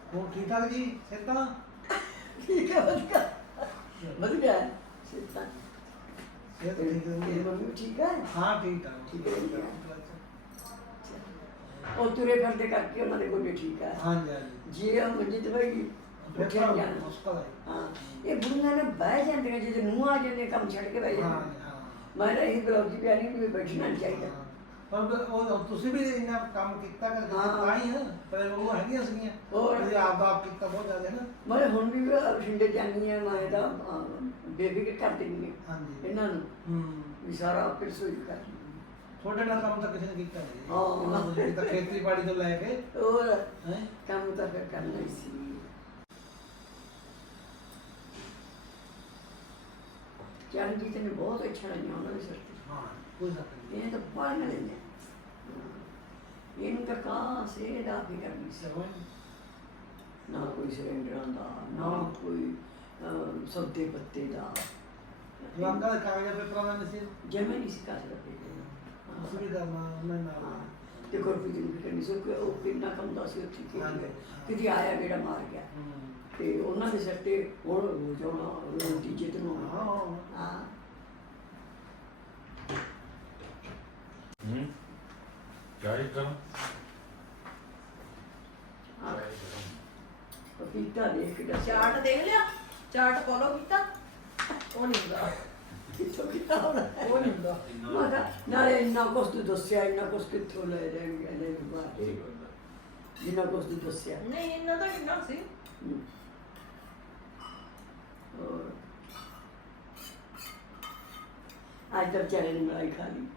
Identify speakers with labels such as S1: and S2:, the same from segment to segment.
S1: ਹੋਰ ਠੀਕ ਠਾਕ ਜੀ ਸਿਹਤਾਂ
S2: ਠੀਕ ਹੈ ਵਧੀਆ ਵਧੀਆ ਸਿੱਧਾ
S1: ਸਿਹਤ ਠੀਕ
S2: ਤੇਰੀ
S1: ਹੈ
S2: ਮੰਮੀ ਠੀਕ ਹੈ
S1: ਹਾਂ ਠੀਕ ਠਾਕ
S2: ਠੀਕ ਹੈ ਜੀ। ਉਹ ਤੁਰੇ ਫਿਰਦੇ ਕਰਕੇ ਉਹਨਾਂ ਦੇ ਗੋਡੇ ਠੀਕ ਹੈ
S1: ਹਾਂਜੀ ਹਾਂਜੀ
S2: ਜੇ ਉਹ ਮੰਜੀ ਤੇ ਬੈਠੀ
S1: ਫਿਰ
S2: ਉੱਠਿਆ
S1: ਤਾਂ
S2: ਨੀ ਜਾਣਾ
S1: ਮੁਸ਼ਕਲ ਹੈ
S2: ਹਾਂ ਇਹ ਬੁੜੀਆਂ ਨੇ ਬਹਿ ਜਾਂਦੀਆਂ ਜਦੋਂ ਨੂੰਹ ਆ ਜਾਂਦੇ ਕੰਮ ਛੱਡ ਕੇ ਬਹਿ
S1: ਹਾਂ
S2: ਜਾਂਦੇ
S1: ਹਾਂ
S2: ਮੈਂ ਤਾਂ ਇਹ ਬਲੌਗ ਦੀ ਪਿਆਰੀ ਵੀ ਬੈਠਣਾ ਨਹੀਂ ਚਾਹੀਦਾ
S1: ਪਰ ਉਹ ਤੁਸੀਂ ਵੀ ਇੰਨਾ ਕੰਮ ਕੀਤਾ ਕਿ
S2: ਹਾਂ।
S1: ਤਾਂ ਹੀ ਹੈ ਪਰ ਉਹ ਹੈਗੀਆਂ ਸੀਗੀਆਂ
S2: ਹੋਰ।
S1: ਤੁਸੀਂ ਆਪ ਦਾ ਆਪ ਕੀਤਾ ਬਹੁਤ ਜ਼ਿਆਦਾ ਨਾ
S2: ਮੈਂ ਹੁਣ ਵੀ ਬਠਿੰਡੇ ਜਾਂਦੀ ਹਾਂ ਮੈਂ ਤਾਂ ਬੇਬੀ ਕੇ ਕਰ ਦਿੰਦੀ ਹਾਂ
S1: ਹਾਂਜੀ
S2: ਇਹਨਾਂ ਨੂੰ
S1: ਹੂੰ
S2: ਵੀ ਸਾਰਾ ਆਪੇ ਰਸੋਈ ਕਰ ਦਿੰਦੀ
S1: ਤੁਹਾਡੇ ਨਾਲ ਕੰਮ ਤਾਂ ਕਿਸੇ ਨੇ ਕੀਤਾ ਨਹੀਂ
S2: ਹਾਂ।
S1: ਉਹਨਾਂ ਨੂੰ ਕੀਤਾ ਖੇਤੀਬਾੜੀ ਤੋਂ ਲੈ ਕੇ
S2: ਹਾਂ। ਹੋਰ
S1: ਹੈ
S2: ਕੰਮ ਤਾਂ ਫਿਰ ਕਰਨਾ ਹੀ ਸੀ ਚਰਨਜੀਤ ਨੇ ਬਹੁਤ ਅੱਛਾ ਲੱਗਿਆ ਉਹਨਾਂ ਦੇ ਸਿਰ ਤੇ
S1: ਹਾਂ ਕੋਈ ਸ਼ੱਕ ਨਹੀਂ
S2: ਇਹ ਤਾਂ ਪੜ੍ਹ ਲੈਂਦੇ ਇਹਨੂੰ ਤਾਂ ਕਾਸੇ ਦਾ ਫਿਕਰ ਨਹੀਂ ਸੀ ਨਾ ਕੋਈ ਸਿਲੰਡਰਾਂ ਦਾ ਨਾ ਕੋਈ ਸੌਦੇ ਪੱਤੇ ਦਾ
S1: ਜਵਾਕਾਂ ਦੇ ਕਾਗਜ਼ਾਂ ਪੇਪਰਾਂ ਦਾ ਨਹੀਂ ਸੀ
S2: ਜਮੇ ਨਹੀਂ ਸੀ ਕਰ ਸਕਦੇ
S1: ਤੁਸੀਂ ਵੀ ਕਰਨਾ ਉਹਨਾਂ ਨਾਲ
S2: ਤੇ ਗੁਰਪ੍ਰੀਤ ਨੂੰ ਫਿਕਰ ਨਹੀਂ ਸੀ ਕਿ ਉਹ ਕਿੰਨਾ ਕੰਮ ਦਾ ਸੀ ਉੱਥੇ
S1: ਹਾਂਜੀ।
S2: ਕਿਤੇ ਆਇਆ ਜਿਹੜਾ ਮਾਰ ਗਿਆ ਤੇ ਉਹਨਾਂ ਦੇ ਸਿਰ ਤੇ ਹੁਣ ਹੋ ਜਾਣਾ ਨਤੀਜੇ ਤੋਂ
S1: ਹਾਂ
S2: ਹਾਂ
S3: क्या ही करूं
S2: ਪਪੀਤਾ ਦੇਖ ਕੇ
S4: ਚਾਟ ਦੇਖ ਲਿਆ ਚਾਟ ਫੋਲੋ ਕੀਤਾ ਉਹ ਨਹੀਂ ਹੁੰਦਾ
S2: ਪਪੀਤਾ ਹੋਣਾ
S4: ਉਹ ਨਹੀਂ ਹੁੰਦਾ
S2: ਮੈਂ ਕਿਹਾ, ਨਾਲੇ ਇੰਨਾ ਕੁਛ ਤੂੰ ਦੱਸਿਆ ਇੰਨਾ ਕੁਛ ਕਿੱਥੋਂ ਲੈ ਜਾਣਗੇ ਲੈ ਬਾਹਰ ਜਿੰਨਾ ਕੁਛ ਤੂੰ ਦੱਸਿਆ
S4: ਨਹੀਂ ਇਹਨਾਂ ਦਾ ਕਿੰਨਾ ਸੀ
S2: ਹੋਰ ਅੱਜ ਤਾਂ ਵਿਚਾਰੇ ਨੇ ਮਲਾਈ ਖਾ ਲਈ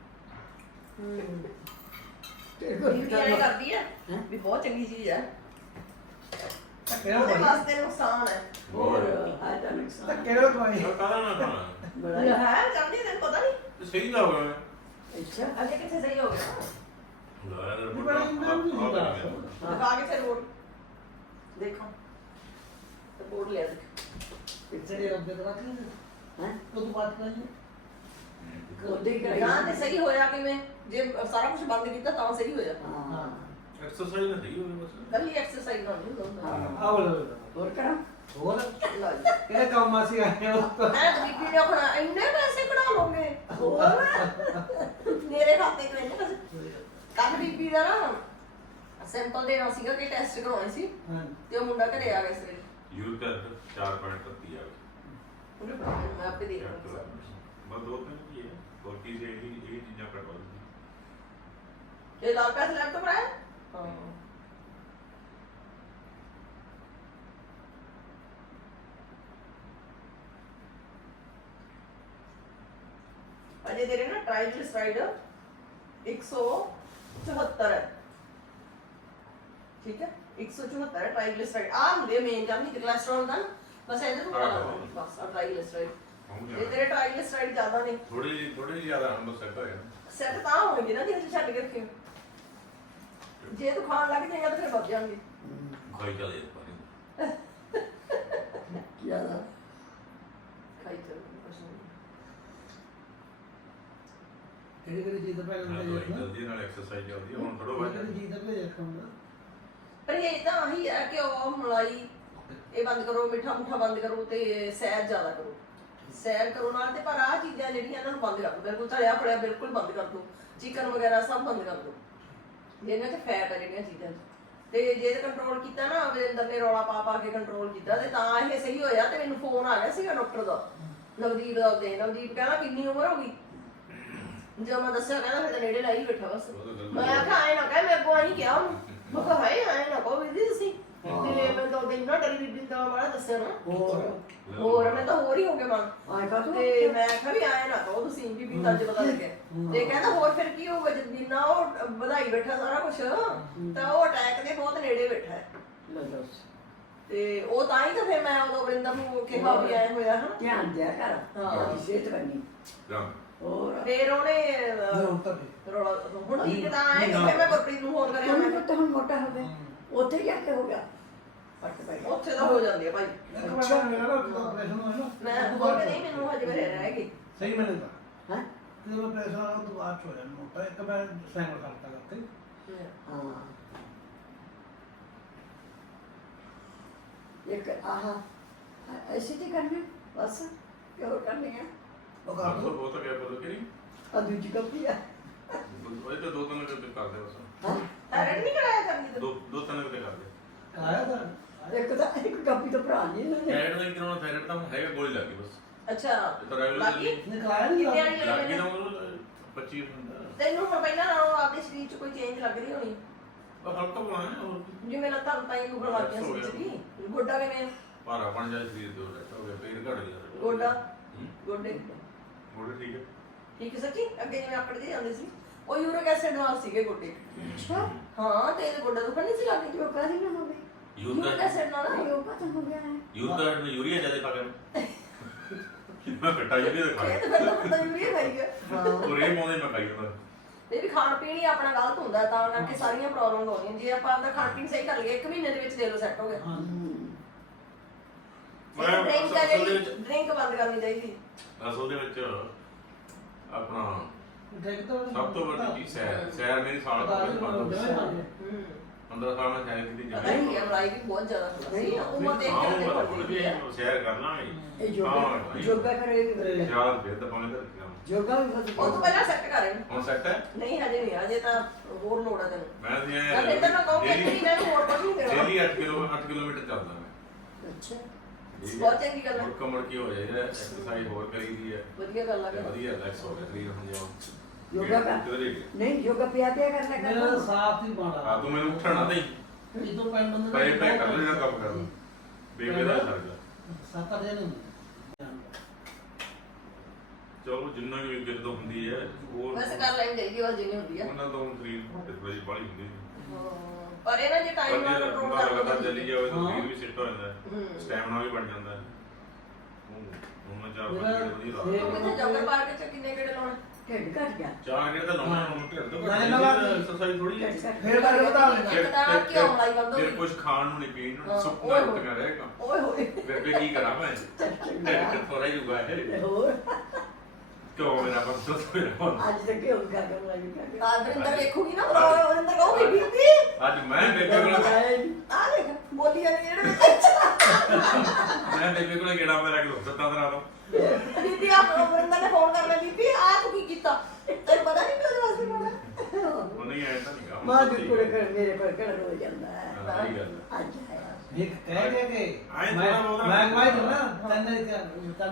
S2: ਤੇਰੇ ਕੋਲ
S4: ਬੀਬੀ ਐਂ ਕਰਦੀ ਹੈ
S2: ਹੈਂ?
S4: ਵੀ ਬਹੁਤ ਚੰਗੀ ਚੀਜ਼ ਹੈ
S1: ਕਿਹੜਾ
S4: ਉਹਦੇ
S1: ਭਾਈ
S4: ਵਾਸਤੇ ਨੁਕਸਾਨ ਹੈ
S2: ਹੋਰ ਅੱਜ ਤਾਂ ਨੁਕਸਾਨ
S1: ਕਿਹੜਾ ਭਾਈ
S3: काला ना खाना
S2: ਮਲਾਈ
S4: ਹੈ ਕਰਦੀ ਤੈਨੂੰ ਪਤਾ ਨਹੀਂ
S3: तो सही ना होगा
S2: ਅੱਛਾ
S4: ਅੱਗੇ ਕਿੱਥੇ ਸਹੀ ਹੋ ਗਿਆ
S1: ये बड़ा इंसान भी होता है।
S4: ਦਿਖਾ ਕੇ ਫਿਰ ਬੋਰਡ ਦੇਖੋ ਤੇ ਬੋਰਡ ਲਿਆ ਦੇਖ
S1: तेरे अब तक रख लेंगे
S2: ਹੈ
S1: तो तू बात करेंगे
S2: ਉਹਦੇ ਹੀ ਕਰਾਈ
S4: ਜਾਂ ਤੇ ਸਹੀ ਹੋਇਆ ਕਿਵੇਂ ਜੇ ਸਾਰਾ ਕੁਝ ਬੰਦ ਕੀਤਾ ਤਾਂ ਸਹੀ ਹੋਇਆ
S2: ਹਾਂ
S3: एक्सरसाइज ना सही होगा बस
S4: ਕੱਲੀ ਐਕਸਰਸਾਈਜ਼ ਨਾਲ ਨਹੀਂ ਹੁੰਦਾ
S2: ਹਾਂ।
S1: आओ लो
S2: ਹੋਰ ਕਰਾਂ
S1: और
S4: ਲਓ ਜੀ
S1: क्या काम आसी आए हो
S4: ਮੈਂ ਬੀਬੀ ਨੇ ਆਪਣਾ ਇੰਨੇ ਪੈਸੇ ਕਢਾ ਲੋਗੇ ਹੋਰ ਮੇਰੇ ਖਾਤੇ 'ਚ ਇੰਨੇ ਪੈਸੇ ਕੱਲ ਬੀਬੀ ਦਾ ਨਾ ਸੈਂਪਲ ਦੇਣਾ ਸੀਗਾ ਕਿ ਟੈਸਟ ਕਰਵਾਉਣੇ ਸੀ
S1: हां
S4: ਤੇ ਉਹ ਮੁੰਡਾ ਘਰੇ ਆ ਗਿਆ ਸਵੇਰੇ
S3: यूज कर 4.31 आ
S4: ਉਹਨੇ ਪਤਾ ਨੀ, ਮੈਂ ਆਪੇ ਦੇਖ ਲਵਾਂਗੀ
S3: बस दो दिन की है और की से यही चीजें कटवा दी
S4: ਇਹ ਲਾਲ ਪੈਸੇ ਲੈਣ ਤੋਂ ਬਣਾਇਆ ਹਾਂ ਅਜੇ ਤੇਰੇ ਨਾ ਟ੍ਰਾਈਗਲਿਸਰਾਈਡ 174 ਹੈ ਠੀਕ ਹੈ 174 ਹੈ ਟ੍ਰਾਈਗਲਿਸਰਾਈਡ ਆ ਹੁੰਦੇ ਮੇਨ ਕੰਮ ਨਹੀਂ ਕੋਲੇਸਟ੍ਰੋਲ ਦਾ ਨਾ, ਬਸ ਇਹਦੇ ਤੋਂ ਪਤਾ ਲੱਗਦਾ ਬਸ ਆ ਟ੍ਰਾਈਗਲਿਸਰਾਈਡ ਇਹ ਤੇਰੇ ਟ੍ਰਾਈਗਲਿਸਰਾਈਡ ਜ਼ਿਆਦਾ ਨੇ
S3: थोड़ी ज्यादा हम बस सेट हो गया
S4: ਸੈੱਟ ਤਾਂ ਹੋਣਗੇ ਨਾ ਜੇ ਤੁਸੀਂ ਛੱਡ ਕੇ ਰੱਖਿਓ ਜੇ ਤੂੰ ਖਾਣ ਲੱਗ ਜਾਏਗਾ ਤਾਂ ਫਿਰ ਵੱਧ ਜਾਣਗੇ
S3: खाई चले पानी
S2: ਜ਼ਿਆਦਾ
S4: ਖਾਈ ਚੱਲ ਕੁਛ ਨਹੀਂ
S1: केड़ी चीज पे
S3: दवाई जल्दी नाल एक्सरसाइज चलदी है हुन थोड़ा वजन
S1: केड़ी चीज पे रखूंगा
S4: ਪਰ ਇਹ ਤਾਂ ਆਹੀ ਹੈ ਕਿ ਉਹ ਮਲਾਈ ਇਹ ਬੰਦ ਕਰੋ ਮਿੱਠਾ ਮੁੱਠਾ ਬੰਦ ਕਰੋ ਤੇ ਸੈਰ ਜ਼ਿਆਦਾ ਕਰੋ ਸੈਰ ਕਰੋ ਨਾਲ ਤੇ ਪਰ ਆਹ ਚੀਜ਼ਾਂ ਜਿਹੜੀਆਂ ਇਹਨਾਂ ਨੂੰ ਬੰਦ ਕਰ ਦਿਓ ਬਿਲਕੁਲ ਤਲਿਆ ਫੜਿਆ ਬਿਲਕੁਲ ਬੰਦ ਕਰ ਦਿਓ ਚਿਕਨ ਵਗੈਰਾ ਸਭ ਬੰਦ ਕਰ ਦਿਓ ਇਹਨਾਂ 'ਚ ਫੈਟ ਹੈ ਜਿਹੜੀਆਂ ਚੀਜ਼ਾਂ 'ਚ ਤੇ ਜੇ ਕੰਟਰੋਲ ਕੀਤਾ ਨਾ ਵਿਰਿੰਦਰ ਨੇ ਰੌਲਾ ਪਾ ਪਾ ਕੇ ਕੰਟਰੋਲ ਕੀਤਾ ਤੇ ਤਾਂ ਇਹ ਸਹੀ ਹੋਇਆ ਤੇ ਮੈਨੂੰ ਫੋਨ ਆ ਗਿਆ ਸੀਗਾ ਡਾਕਟਰ ਦਾ ਨਵਦੀਪ ਦਾ ਉਹਦੇ ਨਵਦੀਪ ਕਹਿੰਦਾ ਕਿੰਨੀ ਉਮਰ ਹੋ ਗਈ ਜੋ ਮੈਂ ਦੱਸਿਆ ਕਹਿੰਦਾ ਫਿਰ ਤਾਂ ਨੇੜੇ ਲਾਈ ਬੈਠਾ ਬਸ ਮੈਂ ਆਖਿਆ ਆਏ ਨਾ ਕਹਿ ਮੈਂ ਅੱਗੋਂ ਆਈ ਕਿਹਾ ਉਹਨੂੰ ਮੈਂ ਕਿਹਾ ਹਾਏ ਆਏ ਨਾ ਕਹੋ ਵੀਰ ਜੀ ਤੁਸੀਂ ਤੇ ਮੈਂ ਤਾਂ ਉਹਦੇ ਨਾ ਡਰੀ ਬੀਬੀ ਦਾ ਬੜਾ ਦੱਸਿਆ ਨਾ ਹੋਰ ਮੈਂ ਤਾਂ ਹੋਰ ਹੀ ਹੋ ਗਿਆ ਮਨ
S2: ਆਏ ਕਾ ਤੂੰ
S4: ਤੇ ਮੈਂ ਕਿਹਾ ਵੀ ਆਏ ਨਾ ਕਹੋ ਤੁਸੀਂ ਬੀਬੀ ਤਾਂ ਅੱਜ ਪਤਾ ਲੱਗਿਆ ਤੇ ਕਹਿੰਦਾ ਹੋਰ ਫਿਰ ਕੀ ਹੋਊਗਾ ਜਦ ਜਿੰਨਾ ਉਹ ਵਧਾਈ ਬੈਠਾ ਸਾਰਾ ਕੁਝ ਤਾਂ ਉਹ ਅਟੈਕ ਦੇ ਬਹੁਤ ਨੇੜੇ ਬੈਠਾ ਹੈ
S2: ਲੈ ਦੱਸ
S4: ਤੇ ਉਹ ਤਾਂ ਹੀ ਤਾਂ ਫਿਰ ਮੈਂ ਉਦੋਂ ਵਰਿੰਦਰ ਨੂੰ ਕਿਹਾ ਵੀ ਆਏ ਹੋਇਆ ਹਾਂ
S2: ਧਿਆਨ ਦਿਆ ਕਰ
S4: ਹਾਂ।
S2: ਸਿਹਤ ਬਣੀ
S3: राम
S2: ਹੋਰ
S4: ਫਿਰ ਉਹਨੇ
S1: जो तक
S4: ਰੌਲਾ ਹੁਣ ਠੀਕ ਤਾਂ ਆਏ ਕਿ ਫਿਰ ਮੈਂ ਗੁਰਪ੍ਰੀਤ ਨੂੰ ਫੋਨ ਕਰਿਆ
S2: ਤੁਹਾਨੂੰ
S4: ਮੈਂ
S2: ਪਤਾ ਹੁਣ ਮੋਟਾ ਹੋ ਗਿਆ ਉੱਥੇ ਜਾ ਕੇ ਹੋ ਗਿਆ ਫਰਕ ਪੈ ਗਿਆ
S4: ਉੱਥੇ ਤਾਂ ਹੋ ਜਾਂਦੀ ਹੈ ਭਾਈ
S1: एक बार मेरा ना ऑपरेशन हुआ ना
S4: ਮੈਂ ਬੋਲ ਕੇ ਨਹੀਂ ਮੈਨੂੰ ਹਜੇ ਮੇਰੇ ਰਹਿ ਗਈ
S1: सही मैंने कहा
S2: ਹੈ
S1: जब ऑपरेशन हुआ तो बात हो जाना मोटा एक बार सैंगल करता करते
S2: ਹਾਂ ਇੱਕ ਆਹ ਐਸੀ ਤੇ ਕਰਨੀ ਬਸ ਕੀ ਹੋਰ ਕਰਨੀ ਆ
S1: ਉਹ
S3: ਕਰ
S1: ਕਰ
S3: ਦੋ
S1: ਦੋ
S3: ਬਹੁਤ ਗਿਆ ਬੋਲ ਕੇ ਨਹੀਂ
S2: ਆ ਦੂਜੀ ਕੱਪੀ ਆ
S3: ਉਹ ਤਾਂ ਦੋ ਤਿੰਨ ਕਰਦੇ ਕਰਦੇ ਬਸ
S2: ਹਾਂ
S4: ਥਾਇਰਾਇਡ ਨਹੀਂ ਕਰਾਇਆ ਕਰਨੀ
S3: ਦੋ ਤਿੰਨ ਕਰਦੇ ਕਰਦੇ
S1: ਕਰਾਇਆ ਤਾਂ
S2: ਇੱਕ ਤਾਂ ਇੱਕ ਕੱਪੀ ਤਾਂ ਭਰਾ ਨਹੀਂ ਇਹਨਾਂ ਨੇ
S3: ਥਾਇਰਾਇਡ ਦਾ ਕੀ ਕਰਾਉਣਾ ਥਾਇਰਾਇਡ ਤਾਂ ਹੈਗਾ ਗੋਲੀ ਲੱਗੀ ਬਸ
S4: ਅੱਛਾ
S3: ਇਹ ਤਾਂ ਰੈਗੂਲਰ
S4: ਲੱਗੀ?
S1: ਨੇ ਕਰਾਇਆ ਨਹੀਂ
S4: ਕਿੰਨੇ ਵਾਲੀ
S3: ਲੱਗੀ
S4: ਲੱਗੀ
S3: ਤਾਂ ਉਹ 25 ਹੁੰਦਾ
S4: ਤੈਨੂੰ ਹੁਣ ਪਹਿਲਾਂ ਨਾਲੋਂ ਆਪਦੇ ਸਰੀਰ 'ਚ ਕੋਈ ਚੇਂਜ ਲੱਗ ਰਹੀ ਹੋਣੀ
S3: ਉਹ ਹਲਕਾ ਬਣਾਇਆ ਹੋਰ
S4: ਜਿਵੇਂ ਲੱਤਾਂ ਤਾਂ ਹੀ ਉਗਣ ਲੱਗ ਗਈਆਂ ਸਰੀਰ 'ਚ ਵੀ ਗੋਡਾ ਕਿਵੇਂ
S3: ਭਾਰਾ ਬਣ ਜਾ ਸਰੀਰ ਤੇ ਹੋ ਗਿਆ ਹੋ ਗਿਆ ਪੇਟ ਘਟ ਗਿਆ
S4: ਗੋਡਾ
S3: ਹੂੰ।
S4: ਗੋਡੇ
S3: ਗੋਡੇ ਠੀਕ ਹੈ
S4: ਠੀਕ ਸੱਚੀ ਅੱਗੇ ਜਿਵੇਂ ਆਕੜਦੇ ਜਾਂਦੇ ਸੀ ਉਹ ਯੂਰਿਕ ਐਸਿਡ ਨਾਲ ਸੀਗੇ ਗੋਡੇ
S2: ਅੱਛਾ
S4: ਹਾਂ ਤੇ ਇਹਦੇ ਗੋਡਾ ਦੁਖਣ ਨਹੀਂ ਸੀ ਲੱਗੇ
S2: ਜੋ ਕਰੀ ਨਾ ਹੋਵੇ
S4: ਯੂਰਿਕ ਐਸਿਡ ਨਾਲ
S2: ਯੋਗਾ ਤਾਂ ਹੋ ਗਿਆ ਹੈ
S3: ਯੂਰੀਆ ਯੂਰੀਆ ਜ਼ਿਆਦਾ ਖਾ ਗਿਆ ਮੈਂ ਘਟਾ ਯੂਰੀਆ ਖਾ
S4: ਇਹ
S3: ਗਿਆ
S4: ਤਾਂ ਫਿਰ ਤਾਂ ਬੰਦਾ ਯੂਰੀਆ ਖਾਈ ਗਿਆ
S3: ਉਹ ਰੇ ਪਾਉਂਦੇ ਮੈਂ ਖਾਈ ਜਾਂਦਾ
S4: ਇਹ ਵੀ ਖਾਣ ਪੀਣ ਹੀ ਆਪਣਾ ਗਲਤ ਹੁੰਦਾ ਤਾਂ ਕਰਕੇ ਸਾਰੀਆਂ ਪ੍ਰੋਬਲਮ ਆਉਂਦੀਆਂ ਜੇ ਆਪਾਂ ਆਪਦਾ ਖਾਣ ਪੀਣ ਸਹੀ ਕਰ ਲਈਏ 1 ਮਹੀਨੇ ਦੇ ਵਿੱਚ ਦੇ ਲੋ ਸੈੱਟ ਹੋ ਗਿਆ
S3: ਮੈਂ
S4: ਡਰਿੰਕ
S3: ਅਸਲ ਦੇ ਵਿੱਚ
S4: ਡਰਿੰਕ ਬੰਦ ਕਰਨੀ ਚਾਹੀਦੀ
S3: ਅਸਲ ਦੇ ਵਿੱਚ ਆਪਣਾ
S1: ਦੇਖ ਤਾਂ
S3: ਸਭ ਤੋਂ ਵੱਡੀ ਚੀਜ਼ ਸੈਰ ਮੇਰੀ ਸਾਲ ਤੋਂ
S4: ਹੂੰ
S3: 15 ਸਾਲ ਮੈਂ ਸੈਰ ਕੀਤੀ
S4: ਪਤਾ ਹੀ ਹੈ ਮਲਾਈ ਵੀ ਬਹੁਤ ਜ਼ਿਆਦਾ ਨਹੀਂ ਉਮਰ ਦੇਖ ਕੇ ਤੇ ਬਣਦੀ ਹੈ
S3: ਸੈਰ ਕਰ ਲਾਂਗੇ
S2: ਇਹ ਯੋਗਾ ਕਰੇ
S3: ਯਾਦ ਫਿਰ ਤਾਂ ਪਾਣੀ ਦਾ ਰੱਖਿਆ
S2: ਯੋਗਾ ਵੀ
S4: ਉਹ ਤੋਂ ਪਹਿਲਾਂ ਸੈੱਟ ਕਰੇ
S3: ਹੁਣ ਸੈੱਟ ਹੈ
S4: ਨਹੀਂ ਹਜੇ ਨਹੀਂ ਹਜੇ ਤਾਂ ਹੋਰ ਲੋੜ ਆ ਤੈਨੂੰ
S3: ਮੈਂ ਤੇ
S4: ਮੈਂ ਫਿਰ ਤੈਨੂੰ ਕਹੂੰਗੀ ਕਿ ਇਹਨਾਂ ਨੂੰ ਹੋਰ ਕੁਝ ਨਹੀਂ ਦੇਣਾ
S3: ਡੇਲੀ 8 ਕਿਲੋਮੀਟਰ ਚੱਲਦਾ ਮੈਂ
S2: ਅੱਛਾ
S4: ਬਹੁਤ ਚੰਗੀ ਗੱਲ ਹੈ
S3: ਮੁੜ ਕਮੜ ਕੀ ਹੋ ਜਾਏ ਐਕਸਰਸਾਈਜ਼ ਹੋਰ ਕਰੀਦੀ ਹੈ
S4: ਵਧੀਆ ਗੱਲ ਆ
S3: ਤੇ ਵਧੀਆ ਰਿਲੈਕਸ ਹੋ ਗਿਆ ਸਰੀਰ ਹੁਣ ਜਾਓ
S2: ਯੋਗਾ ਕਰ
S3: ਕਿਧਰੇ ਗਿਆ
S2: ਨਹੀਂ ਯੋਗਾ ਪਿਆ ਕਰਨਾ
S1: ਮੇਰਾ
S2: ਕਰਨਾ
S1: ਸਾਫ ਹੀ ਬਾਣਾ
S3: ਆ ਤੂੰ ਮੈਨੂੰ ਉੱਠਣਾ ਨਹੀਂ
S1: ਜਦੋਂ ਪੈਣ ਬੰਦੇ
S3: ਪਏ ਪਏ ਕਰ ਲੈ ਜਿਹੜਾ ਕੰਮ ਕਰਨਾ ਬੇਬੇ ਦਾ ਸਰ ਗਿਆ
S1: 7 ਦਿਨ
S3: ਚਲੋ ਜਿੰਨਾ ਵੀ ਜਦੋਂ ਹੁੰਦੀ ਹੈ ਉਹ
S4: ਵੈਸੇ ਕਰ ਲੈਣੀ ਚਾਹੀਦੀ ਬਸ ਜਿੰਨੀ ਹੁੰਦੀ ਆ
S3: ਉਹਨਾਂ ਤੋਂ ਸਰੀਰ ਥੋੜੀ ਬਾਲੀ ਹੁੰਦੀ
S4: ਪਰ ਇਹ ਨਾ ਜੇ ਟਾਈਮ ਨਾਲ ਕੰਟਰੋਲ
S3: ਬੰਦਾ
S4: ਕਰ
S3: ਲਗਾਤਾਰ
S4: ਲਓ
S3: ਚੱਲੀ ਜਾਵੇ ਤਾਂ ਸਰੀਰ ਵੀ ਸਿੱਟ ਹੋ ਜਾਂਦਾ
S4: ਹੂੰ।
S3: ਸਟੈਮਿਨਾ ਵੀ ਬਣ ਜਾਂਦਾ ਹੈ ਹੁਣ ਚਾਰ
S1: ਮੇਰਾ
S3: ਪੰਜ ਵਧੀਆ
S4: ਤੂੰ
S3: ਲੱਗਦਾ
S4: ਕਿੱਥੇ ਜੋਗਰ ਪਾਰਕ ਚ ਕਿੰਨੇ ਕਿਹੜੇ ਲਾਉਣੇ
S2: ਢਿੱਡ ਘਟ ਗਿਆ
S3: ਚਾਰ ਗੇੜ ਤਾਂ ਲਾਉਣਾ ਹੁਣ ਢਿੱਡ ਤੋਂ
S1: ਨਹੀਂ, ਨਾ ਬਾਅਦ ਵਿੱਚ।
S3: ਐਕਸਰਸਾਈਜ਼ ਥੋੜੀ ਹੈ
S2: ਢਿੱਡ ਘੱਟ
S1: ਫੇਰ ਬਾਰੇ ਬਤਾ
S4: ਇੱਕ ਤਾਂ ਘਿਓ ਮਲਾਈ ਬੰਦ ਹੋ
S3: ਫਿਰ
S4: ਗਈ
S3: ਕੁਝ ਖਾਣ ਨੂੰ ਨਹੀਂ ਪੀਣ ਨੂੰ
S4: ਹਾਂ,
S3: ਸੁੱਕਾ
S4: ਓਏ
S3: ਰੁਕ ਰਹੇਗਾ
S4: ਓਏ ਹੋਏ
S3: ਬੇਬੇ ਕੀ ਕਰਾਂ ਮੈਂ ਢਿੱਡ ਥੋੜਾ ਹੀ ਉਗਾ ਹੈ
S2: ਤੇ ਹੋਰ
S3: ਕਿਉਂ ਮੇਰਾ ਬਸ ਤੋਂ
S2: ਅੱਜ ਤੱਕ ਕਿਉਂ ਕਰ ਕਰ ਲਾਈ ਕਰ
S4: ਆ ਵਰਿੰਦਰ ਵੇਖੂਗੀ ਨਾ ਉਹ ਵਰਿੰਦਰ ਕਹੂਗੀ ਬੀਬੀ
S3: ਅੱਜ ਮੈਂ ਬੇਬੇ ਕੋਲ
S4: ਆ ਦੇਖ ਬੋਲੀ ਜਾਂਦੀ ਜਿਹੜੇ ਵਿੱਚ
S3: ਮੈਂ ਬੇਬੇ ਕੋਲ ਗੇੜਾ ਮੇਰਾ ਕਿ ਸੱਤਾਂ ਦਿਨਾਂ ਤੋਂ
S4: ਬੀਬੀ ਆ ਵਰਿੰਦਰ ਨੇ ਫੋਨ ਕਰ ਲਿਆ ਬੀਬੀ ਆ ਤੂੰ ਕੀ ਕੀਤਾ ਤੈਨੂੰ ਪਤਾ ਨਹੀਂ ਕਿਉਂ ਵਾਸਤੇ ਫੋਨ
S3: ਉਹ ਨਹੀਂ ਆਇਆ ਤਾਂ ਨਹੀਂ ਗਾ
S2: ਮਾਂ ਦੇ ਕੋਲ ਕਰ ਮੇਰੇ ਕੋਲ ਕਿਹੜਾ ਹੋ ਜਾਂਦਾ ਹੈ
S3: ਸਹੀ ਗੱਲ ਹੈ।
S2: ਅੱਜ ਆਇਆ
S1: ਇੱਕ ਕਹਿ ਗਿਆ ਕਿ
S3: ਆਏਂ
S1: ਮੈਂ
S3: ਥੋੜ੍ਹਾ ਬਹੁਤਾ
S1: ਮੈਂ ਕਮਾਈ ਦਿੰਦਾ ਤੈਨੂੰ ਕਰ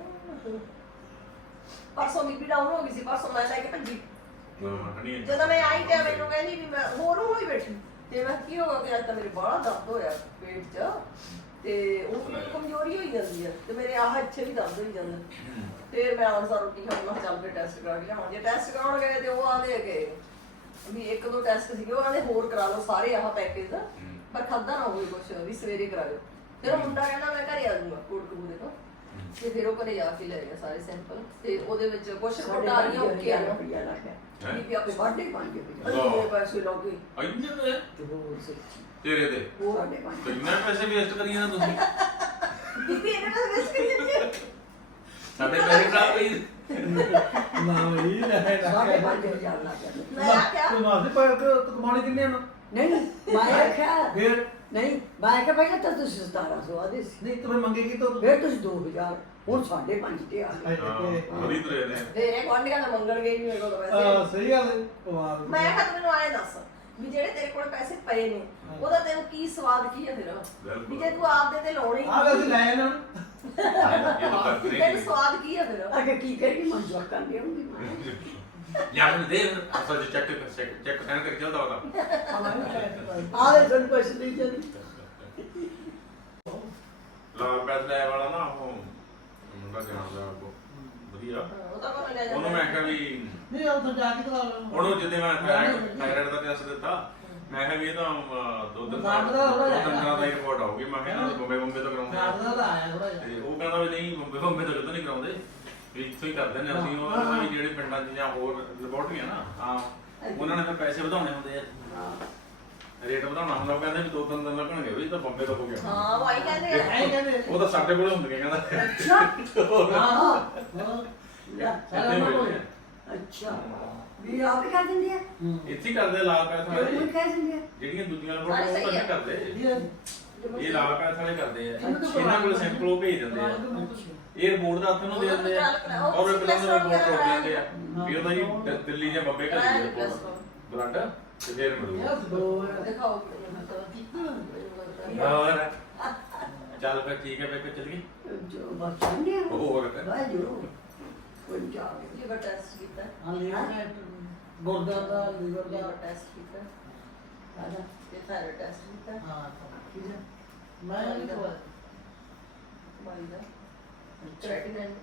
S4: ਪਰਸੋਂ ਬੀਬੀ ਡਾਊਨ ਹੋ ਗਈ ਸੀ ਪਰਸੋਂ ਮੈਂ ਲੈ ਕੇ ਭੱਜੀ
S3: ਨਹੀਂ
S4: ਜਦੋਂ ਮੈਂ ਆਈ ਤੇ ਮੈਨੂੰ ਕਹਿੰਦੀ ਵੀ ਮੈਂ ਹੋਰ ਹੋਈ ਬੈਠੀ ਤੇ ਮੈਂ ਕੀ ਹੋ ਗਿਆ ਕਿ ਅੱਜ ਤਾਂ ਮੇਰੇ ਬਾਹਲਾ ਦਰਦ ਹੋਇਆ ਪੇਟ 'ਚ ਤੇ ਉਹ ਮੇਰੀ ਕਮਜ਼ੋਰੀ ਹੋਈ ਜਾਂਦੀ ਹੈ ਤੇ ਮੇਰੇ ਆਹ ਇੱਥੇ ਵੀ ਦਰਦ ਹੋਈ ਜਾਂਦਾ ਫਿਰ ਮੈਂ ਆਨਸਰ ਰੋਟੀ ਖਾਣ ਨਾਲ ਚੱਲ ਕੇ ਟੈਸਟ ਕਰਾ ਕੇ ਲਿਆਵਾਂ ਜੇ ਟੈਸਟ ਕਰਾਉਣ ਗਏ ਤੇ ਉਹ ਆਦੇ ਕਿ ਵੀ ਇੱਕ ਦੋ ਟੈਸਟ ਸੀਗੇ ਉਹ ਆਦੇ ਹੋਰ ਕਰਾ ਲਓ ਸਾਰੇ ਆਹ ਪੈਕੇਜ ਦਾ ਪਰ ਖਾਦਾ ਨਾ ਹੋਵੇ ਕੁਛ ਵੀ ਸਵੇਰੇ ਕਰਾ ਲਿਓ ਫਿਰ ਉਹ ਮੁੰਡਾ ਕਹਿੰਦਾ ਮੈਂ ਘਰੇ ਆ ਜਾਊਂਗਾ ਕੋਟਕਪੂਰੇ ਤੋਂ ਤੇ ਫਿਰ ਉਹ ਘਰੇ ਜਾ ਕੇ ਲੈ ਗਿਆ ਸਾਰੇ ਸੈਂਪਲ ਤੇ ਉਹਦੇ ਵਿੱਚ ਕੁਛ ਰਿਪੋਰਟਾਂ ਆ ਰਹੀਆਂ ਓਕੇ ਆ
S2: ਰੁਪਿਆ ਲੱਗਾ
S4: ਬੀਬੀ ਆਪੇ
S2: ਸਾਢੇ 5 ਰੁਪਏ
S4: ਮੇਰੇ ਪੈਸੇ ਲੱਗ ਗਏ
S3: ਇੰਨੇ ਦੇ
S2: ਤੇ ਹੋਰ ਸੱਚੀ
S3: ਤੇਰੇ ਦੇ
S2: ਸਾਢੇ 5
S3: ਕਿੰਨੇ ਪੈਸੇ ਵੇਸਟ ਕਰੀ ਜਾਂਦੇ ਤੁਸੀਂ
S4: ਬੀਬੀ ਇਹਨੇ ਨਾਲ ਵੇਸ ਕਰੀ ਜਾਂਦੀ ਹੈ
S3: ਸਾਡੇ ਪੈਸੇ ਖਰਾਬ ਗਈ
S1: ਨਾ ਵੀ ਰਹਿ
S2: ਸਾਢੇ 5,000 ਲੱਗ ਗਿਆ
S4: ਮੈਂ ਕਿਹਾ
S1: ਤੂੰ ਮਾਫੀ ਪਰ ਤੂੰ ਕਮਾਉਣੀ ਕਿੰਨੇ ਨੂੰ
S2: ਨਹੀਂ ਮੈਂ ਆਖਿਆ
S1: ਫੇਰ
S2: ਨਹੀਂ ਮੈਂ ਕਿਹਾ ਪਹਿਲਾਂ ਤਾਂ ਤੁਸੀਂ 1700 ਆਦੇ ਸੀ
S1: ਨਹੀਂ ਤੂੰ ਮੰਗੇਗੀ ਤਾਂ
S2: ਫਿਰ ਤੁਸੀਂ 2000 ਹੁਣ 5.5 ਤੇ ਆ ਗਏ
S3: ਬੜੀ ਤਰੇ ਨੇ
S4: ਮੇਰੇ ਗੁਆਂਢੀਆਂ ਦਾ ਮੰਗਣ ਗਈ ਨਹੀਂ ਮੇਰੇ ਕੋਲ ਪੈਸੇ
S1: ਸਹੀ ਗੱਲ ਹੈ ਕਮਾਲ
S4: ਮੈਂ ਕਿਹਾ ਤੂੰ ਮੈਨੂੰ ਆਏ ਦੱਸ ਵੀ ਜਿਹੜੇ ਤੇਰੇ ਕੋਲ ਪੈਸੇ ਪਏ ਨੇ ਉਹਦਾ ਤੈਨੂੰ ਕੀ ਸਵਾਦ ਕੀ ਹੈ ਫਿਰ ਵੀ ਜੇ ਤੂੰ ਆਪਦੇ ਤੇ ਲਾਉਣੇ ਹੀ
S1: ਆ ਲੈ ਅਸੀਂ ਲੈ ਨਾ
S3: ਇਹ ਤਾਂ ਕਰਦੇ
S4: ਤੈਨੂੰ
S3: ਨੇ
S4: ਸਵਾਦ ਕੀ ਹੈ ਫਿਰ
S2: ਅੱਗੇ ਕੀ ਕਰੀ ਮੈਂ ਜਵਾਬ ਕਰਦੀ ਹੁੰਦੀ
S3: ਯਾਰ ਮੈਨੂੰ ਦੇ ਅਸਲ ਚ ਚੈੱਕ ਸੈਨ ਕਰਕੇ ਚੱਲਦਾ ਉਹਦਾ
S2: ਆਲੇ ਤੁਹਾਨੂੰ ਕੁਛ ਨਹੀਂ ਜਾਂਦੀ
S3: ਲਾਲ ਪੈਸ ਲੈ ਵਾਲਾ ਨਾ ਉਹ ਮੁੰਡਾ ਜਾਣਦਾ ਉਹ ਵਧੀਆ
S4: ਉਹ ਤਾਂ ਮੈਂ ਲੈ
S3: ਉਹਨੂੰ ਮੈਂ ਕਿਹਾ ਵੀ
S1: ਨਹੀਂ ਉਹ ਤਾਂ ਜਾ ਕੇ ਕਰਾ ਲਾ
S3: ਉਹਨੂੰ ਜਿੱਦੇ ਮੈਂ ਥਾਇਰਾਇਡ ਦਾ ਟੈਸਟ ਦਿੱਤਾ ਮੈਂ ਕਿਹਾ ਵੀ ਇਹ ਤਾਂ ਦੋ ਦਿਨ
S1: ਦਾ
S3: ਦਾ ਰਿਪੋਰਟ ਆਊਗੀ ਮੈਂ ਕਿਹਾ ਬੰਬੇ ਤੋਂ ਕਰਾਉਂਦੇ ਆ
S1: ਸਾਡਾ ਤਾਂ ਆਇਆ ਥੋੜਾ ਜਿਹਾ
S3: ਤੇ ਉਹ ਕਹਿੰਦਾ ਵੀ ਨਹੀਂ ਬੰਬੇ ਤੋਂ ਕਿਤੋਂ ਨਹੀਂ ਕਰਾਉਂਦੇ ਵੀ ਇੱਥੋਂ ਹੀ ਕਰਦੇ ਨੇ ਅਸੀਂ ਉਹ ਵੀ ਜਿਹੜੇ ਪਿੰਡਾਂ 'ਚ ਜਾਂ ਹੋਰ ਲੈਬੋਰਟਰੀਆਂ ਨਾ ਹਾਂ ਉਹਨਾਂ ਨੇ ਫਿਰ ਪੈਸੇ ਵਧਾਉਣੇ ਹੁੰਦੇ ਆ ਰੇਟ ਵਧਾਉਣਾ ਹੁੰਦਾ ਉਹ ਕਹਿੰਦੇ ਵੀ 2-3 ਦਿਨ ਲੱਗਣਗੇ ਵੀ ਤਾਂ ਬੰਬੇ ਤੋਂ ਹੋ ਗਿਆ
S4: ਹਾਂ ਵਾਈ ਕਹਿੰਦੇ ਆ
S1: ਐਂ ਕਹਿੰਦੇ
S3: ਉਹ ਤਾਂ ਸਾਡੇ ਕੋਲ ਹੁੰਦੇ ਕਹਿੰਦਾ
S2: ਅੱਛਾ
S1: ਹਾਂ
S2: ਲੈ,
S1: ਸਾਰਾ ਕੋਲ
S2: ਅੱਛਾ ਵੀ ਆਪ ਹੀ ਕਰ ਦਿੰਦੀ ਹੈ
S3: ਇੱਥੇ ਹੀ ਕਰਦੇ ਲਾਲ ਪੈਸਾ
S2: ਕੋਈ ਕਹਿ ਦਿੰਦੀ ਹੈ
S3: ਜਿਹੜੀਆਂ ਦੂਜੀਆਂ ਲੈਬੋਰਟਰੀਆਂ ਉਹ ਤਾਂ ਨਹੀਂ ਕਰਦੇ ਇਹ ਲਾਲ ਪੈਸੇ ਵਾਲੇ ਕਰਦੇ ਆ ਇਹਨਾਂ ਕੋਲ ਸੈਂਪਲ ਉਹ ਭੇਜ ਦਿੰਦੇ ਆ ਇਹ ਰਿਪੋਰਟ ਦਾ ਹੱਥ ਨੂੰ ਦੇ ਦਿੰਦੇ ਆ ਔਰ ਰਿਪੋਰਟ ਰੋਕ ਦਿੰਦੇ ਆ ਵੀ ਉਹਦਾ ਜੀ ਦਿੱਲੀ ਜਾਂ ਬੰਬੇ ਘੱਲੀ ਰਿਪੋਰਟ ਬਲੱਡ ਤੇ ਫੇਰ ਮਿਲੂਗਾ
S4: ਦਿਖਾਓ
S3: ਹੋਰ ਚੱਲ ਫਿਰ ਠੀਕ ਹੈ ਬੇਬੇ ਚੱਲ ਗਈ
S2: ਜੋ ਬਚਾਂਗੇ
S3: ਹੋਰ
S2: ਬਾਜੂ ਕੋਈ ਜਾਵੇ
S4: ਲਿਵਰ ਟੈਸਟ ਕੀਤਾ
S1: ਗੁਰਦਾ ਦਾ ਲੀਵਰ ਦਾ
S4: ਲਿਵਰ ਟੈਸਟ ਕੀਤਾ
S2: ਆਦਾ
S4: ਤੇ ਥਾਇਰਾਇਡ ਟੈਸਟ ਕੀਤਾ
S1: ਹਾਂ
S2: ਕੀ ਜਾ
S1: ਮੈਂ ਨਹੀਂ ਕੋਲ
S4: ਮਾਰੀ ਦਾ ਕ੍ਰੈਟਿਨਿਨ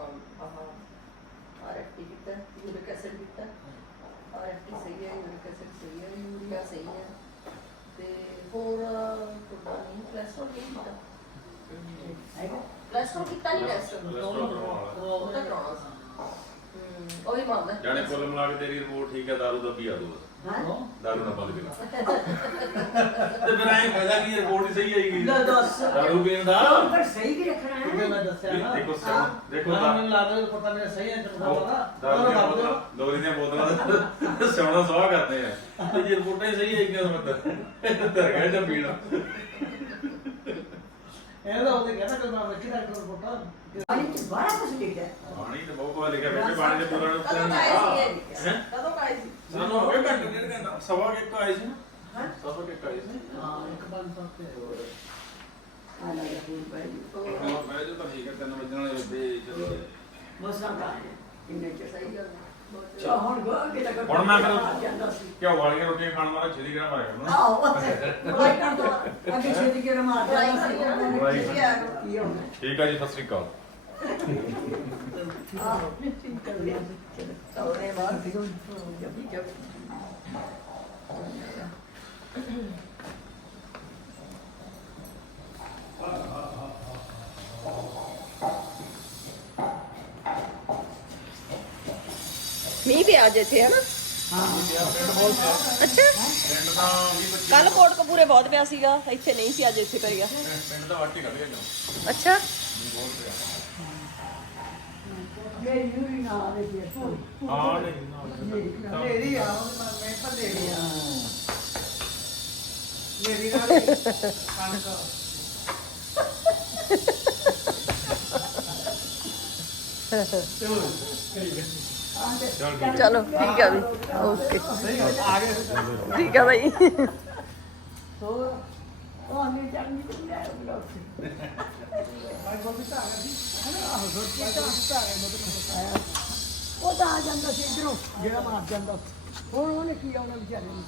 S4: ਆਰਐਫਟੀ ਕੀਤਾ ਯੂਰਿਕ ਐਸਿਡ ਕੀਤਾ ਆਰਐਫਟੀ ਸਹੀ ਹੈ ਯੂਰਿਕ ਐਸਿਡ ਸਹੀ ਹੈ ਯੂਰੀਆ ਸਹੀ ਹੈ ਤੇ ਹੋਰ ਕੁਝ ਨਹੀਂ ਕੋਲੇਸਟ੍ਰੋਲ ਨਹੀਂ ਕੀਤਾ ਕੋਲੇਸਟ੍ਰੋਲ ਕੀਤਾ ਨਹੀਂ ਟੈਸਟ ਉਹ ਤਾਂ ਕਰਾਉਣਾ ਸੀ ਉਹ ਵੀ ਮਾਮਾ
S3: ਜਾਣੇ ਕੁੱਲ ਮਿਲਾ ਕੇ ਤੇਰੀ ਰਿਪੋਰਟ ਠੀਕ ਹੈ ਦਾਰੂ ਦਾ ਪੀਆ ਦੋ
S2: ਹਾਂ
S3: ਦਾਰੂ ਨਾ ਬੰਦ ਕਰ ਤੇ ਫਿਰ ਐਂ ਫਾਇਦਾ ਕੀ ਰਿਪੋਰਟ ਹੀ ਸਹੀ ਆਏਗੀ
S2: ਲੈ ਦੱਸ
S3: ਦਾਰੂ ਪੀਣ ਦਾ
S2: ਪਰ ਸਹੀ ਵੀ ਰੱਖਣਾ
S1: ਕਿਉਂਕਿ
S2: ਹੈ
S1: ਮੈਂ ਦੱਸਿਆ ਨਾ
S3: ਦੇਖੋ ਦੇਖੋ
S1: ਮੈਨੂੰ ਲੱਗਦਾ ਪਤਾ ਮੇਰੇ ਸਹੀ ਹੈ ਤੇ
S3: ਦਾਰੂ ਦੀਆਂ ਬੋਤਲਾਂ ਦੋਰੀ ਦੀਆਂ ਬੋਤਲਾਂ ਦਾ ਸੋਨਾ ਸਵਾਹ ਕਰਦੇ ਆ ਤੇ ਜੇ ਰਿਪੋਰਟਾਂ ਹੀ ਸਹੀ ਆਏਗੀਆਂ ਤਾਂ ਮਤਲਬ ਧਰ ਗਿਆ ਜਾਂ ਪੀਣਾ
S1: ਇਹਦਾ ਉਹਦੇ ਕਹਿੰਦਾ ਕਿ ਮੈਂ ਵੇਖੀ ਡਾਕਟਰ ਰਿਪੋਰਟਾਂ
S2: ਪਾਣੀ ਚ ਬੜਾ ਕੁਝ ਲਿਖਿਆ
S3: ਪਾਣੀ ਤੇ ਬਹੁਤ ਕੁਝ ਲਿਖਿਆ ਬੇਬੇ ਪਾਣੀ ਦੇ ਪੂਰਾ ਨੂੰ
S4: ਕਦੋਂ ਕਾਏ ਸੀ ਕਦੋਂ ਕਾਏ ਸੀ
S3: ਸਾਨੂੰ ਹੋ ਗਿਆ ਘੰਟੇ ਡੇਢ ਘੰਟਾ ਸਵਾ ਕੇ ਇੱਕ ਆਏ ਸੀ ਨਾ
S2: ਹਾਂ
S3: ਸਵਾ ਕੇ ਇੱਕ ਆਏ ਸੀ
S1: ਹਾਂ ਇੱਕ ਬੰਦ ਸਾਥੇ
S2: ਆ ਨਾ ਇਹ ਬਾਈ
S3: ਮੈਂ ਜੋ ਤਾਂ ਠੀਕ ਹੈ 3 ਵਜੇ ਵਾਲੇ ਬੇਬੇ ਚਲੋ
S2: ਮਸਾਂ ਦਾ ਇੰਨੇ ਚ
S4: ਸਹੀ ਗੱਲ ਹੈ ਬਹੁਤ
S2: ਚਾ ਹੁਣ ਗੋ ਕੇ ਤੱਕ
S3: ਹੁਣ ਮੈਂ ਫਿਰ
S2: ਜਾਂਦਾ ਸੀ
S3: ਘਿਓ ਵਾਲੀਆਂ ਰੋਟੀਆਂ ਖਾਣ ਵਾਲਾ ਛੇਦੀ ਗ੍ਰਾਮ ਆਇਆ ਕਰਨਾ
S2: ਆਓ ਬਾਈ ਕਰ ਦੋ ਅੱਗੇ ਛੇਤੀ ਕਿਹੜਾ ਮਾਰ
S4: ਬੜਾਈ
S2: ਜਾਂਦਾ
S4: ਕਰੀ ਨਾ
S2: ਸੀ
S3: ਬੜਾਈ
S4: ਕੀ ਆ
S2: ਕੀ ਹੋਣਾ
S3: ਠੀਕ ਹੈ ਜੀ ਸਤਿ ਸ੍ਰੀ ਅਕਾਲ
S2: ਆਹ ਕਰ ਲਿਆ
S4: ਸੌਰੇ ਬਾਹਰ
S2: ਜਬ ਜਬ
S4: ਮੀਂਹ ਪਿਆ ਅੱਜ ਇੱਥੇ ਹੈ ਨਾ ਅੱਛਾ
S3: ਪਿੰਡ ਦਾ 20
S4: ਕੱਲ ਕੋਟਕਪੂਰੇ ਬਹੁਤ ਪਿਆ ਸੀਗਾ ਇੱਥੇ ਨਹੀਂ ਸੀ ਅੱਜ ਇੱਥੇ ਪਏਗਾ
S3: ਪਿੰਡ ਦਾ ਵਾਟੀ ਕੱਢ ਗਿਆ
S4: ਅੱਛਾ
S2: ਮੇਰੀ ਯੂਰੀ ਨਾ ਆਵੇ ਜੀ
S3: ਹਾਂ ਨਹੀਂ
S1: ਮੇਰੀ ਆ ਮੈਂ ਤਾਂ ਦੇ ਗਿਆ ਮੇਰੀ ਨਾਲ ਕਣਕ
S4: ਚਲੋ ਠੀਕ ਆ ਵੀ ਓਕੇ
S1: ਆ ਗਏ
S4: ਠੀਕ ਆ ਭਾਈ
S2: ਹੋਰ ਉਹ ਨਹੀਂ ਜਾਣੀ ਲੈ ਬਲੌਕ
S1: ਭਾਈ ਬੋਲ ਦਿੱਤਾ ਆ ਗਈ ਆਹ ਹੋਰ ਕੀ ਤਾਂ ਆ ਗਿਆ
S2: ਉਹ ਤਾਂ ਆ ਜਾਂਦਾ ਸੀ ਇਧਰੋਂ ਜਿਹੜਾ ਮਾਰ ਜਾਂਦਾ ਹੁਣ ਉਹਨੇ ਕੀ ਆਉਣਾ ਵਿਚਾਰੇ ਨੂੰ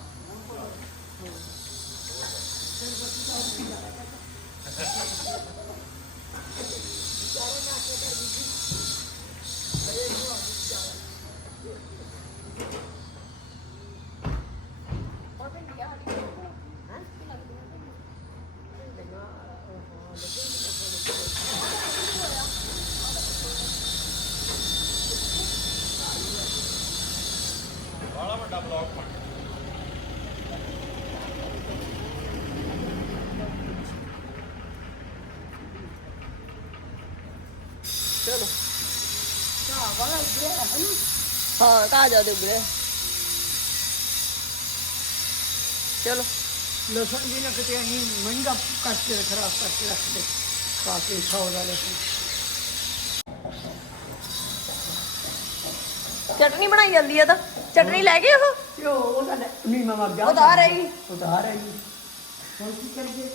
S3: ਬੜਾ ਵੱਡਾ ਬਲੌਕ ਬਣ ਗਿਆ
S4: ਚਲੋ
S2: ਹਾਂ ਬੜਾ ਗਿਆ ਹੈ
S4: ਹਾਂ ਕਾ ਜਾ ਦੇ ਉਗਰੇ ਚਲੋ
S2: ਲਸਣ ਵੀ ਨਾ ਕਿਤੇ ਅਸੀਂ ਮਹਿੰਗਾ ਕੱਟ ਕੇ ਖਰਾਬ ਕਰਕੇ ਰੱਖਦੇ ਕਾਫੀ 100 ਦਾ ਲਸਣ
S4: ਚਟਨੀ ਬਣਾਈ ਜਾਂਦੀ ਆ ਤਾਂ ਚਟਨੀ ਲੈ ਗਏ ਉਹ
S2: ਜੋ ਉਹਦਾ ਨਹੀਂ ਮੈਂ ਮਰ ਜਾ
S4: ਉਤਾਰ ਆਈ
S2: ਉਤਾਰ ਆਈ ਹੁਣ ਕੀ ਕਰੀਏ